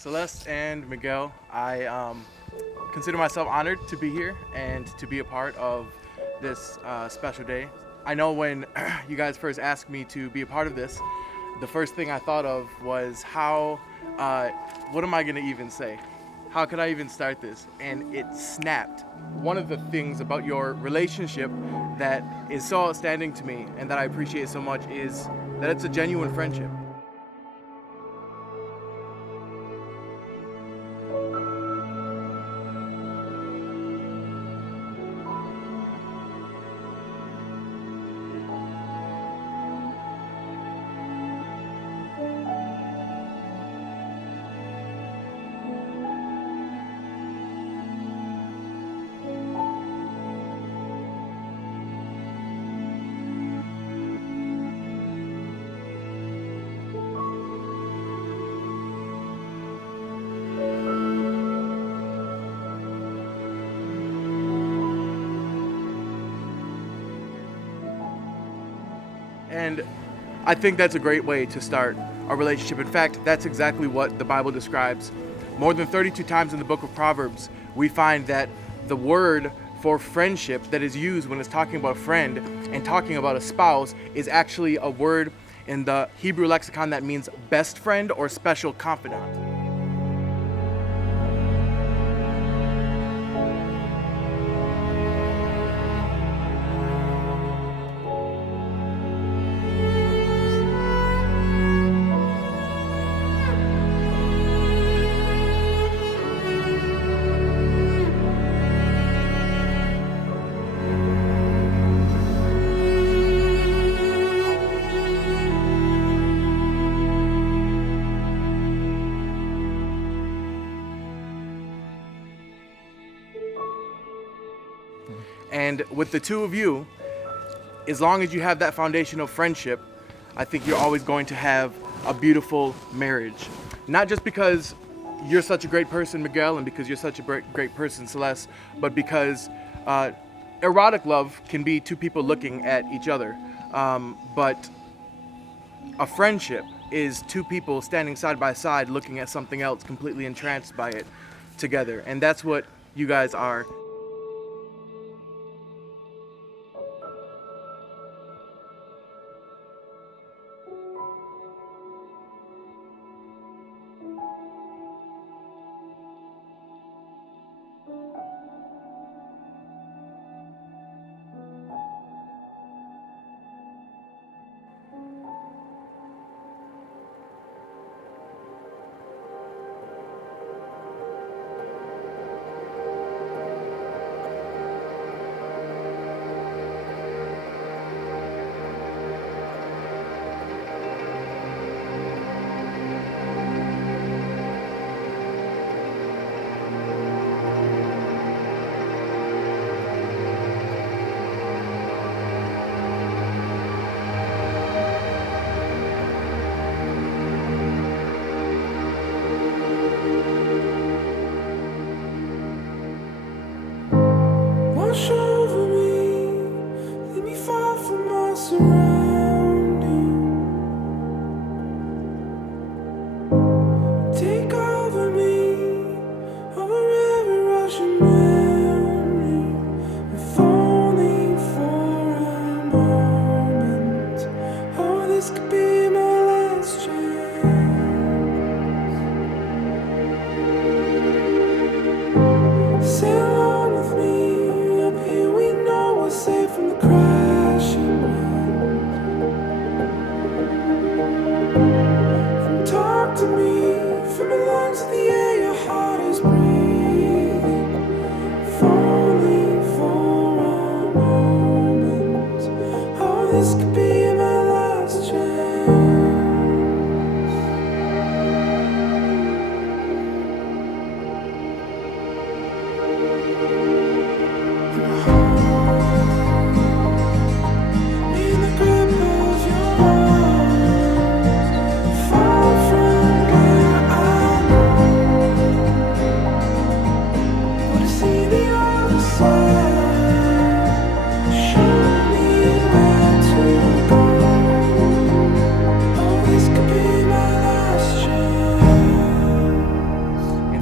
Celeste and Miguel, I consider myself honored to be here and to be a part of this special day. I know when you guys first asked me to be a part of this, the first thing I thought of was what am I going to even say? How could I even start this? And it snapped. One of the things about your relationship that is so outstanding to me and that I appreciate so much is that it's a genuine friendship. And I think that's a great way to start a relationship. In fact, that's exactly what the Bible describes. More than 32 times in the book of Proverbs, we find that the word for friendship that is used when it's talking about a friend and talking about a spouse is actually a word in the Hebrew lexicon that means best friend or special confidant. And with the two of you, as long as you have that foundation of friendship, I think you're always going to have a beautiful marriage. Not just because you're such a great person, Miguel, and because you're such a great person, Celeste, but because erotic love can be two people looking at each other. But a friendship is two people standing side by side looking at something else, completely entranced by it together. And that's what you guys are.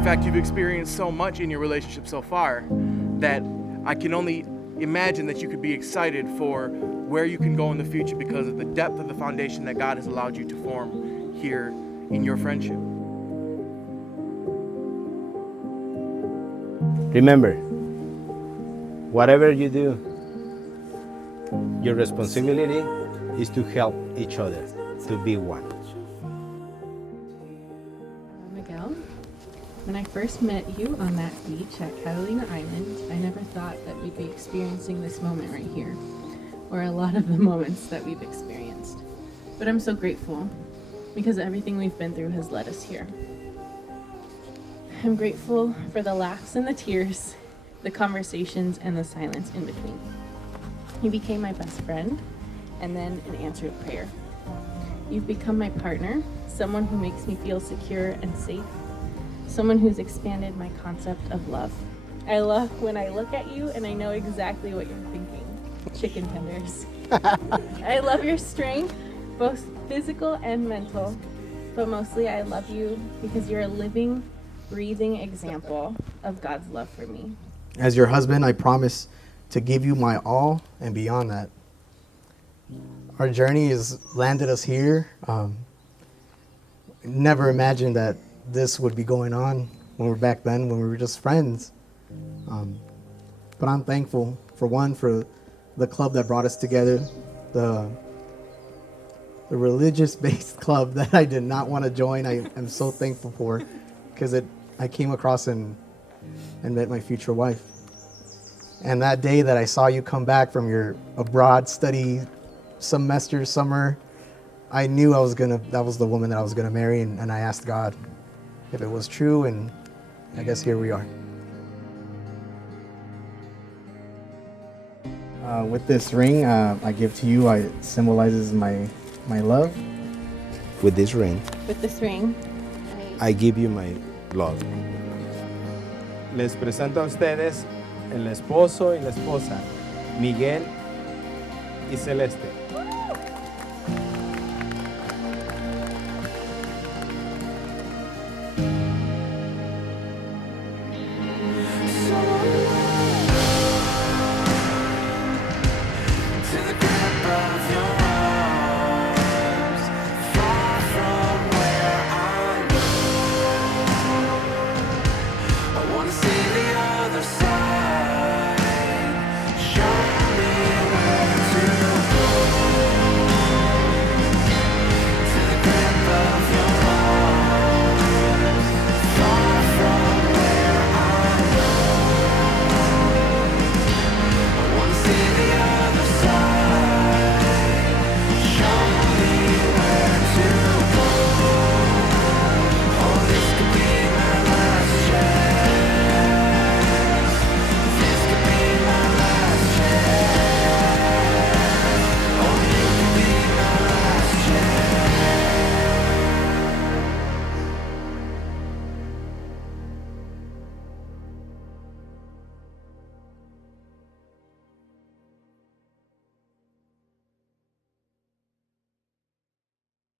fact, you've experienced so much in your relationship so far that I can only imagine that you could be excited for where you can go in the future because of the depth of the foundation that God has allowed you to form here in your friendship. Remember, whatever you do, your responsibility is to help each other, to be one. Miguel, when I first met you on that beach at Catalina Island, I never thought that we'd be experiencing this moment right here, or a lot of the moments that we've experienced. But I'm so grateful because everything we've been through has led us here. I'm grateful for the laughs and the tears, the conversations and the silence in between. You became my best friend and then an answered prayer. You've become my partner, someone who makes me feel secure and safe, someone who's expanded my concept of love. I love when I look at you and I know exactly what you're thinking. Chicken tenders. I love your strength, both physical and mental, but mostly I love you because you're a living, breathing example of God's love for me. As your husband, I promise to give you my all and beyond that. Our journey has landed us here. Never imagined that this would be going on when we were back then, when we were just friends. But I'm thankful, for the club that brought us together, the religious-based club that I did not want to join. I am so thankful for, because I came across and met my future wife. And that day that I saw you come back from your abroad study summer, I knew that was the woman that I was gonna marry, and I asked God if it was true, and I guess here we are. With this ring I give to you, it symbolizes my love. With this ring, I give you my love. Les presento a ustedes el esposo y la esposa, Miguel y Celeste.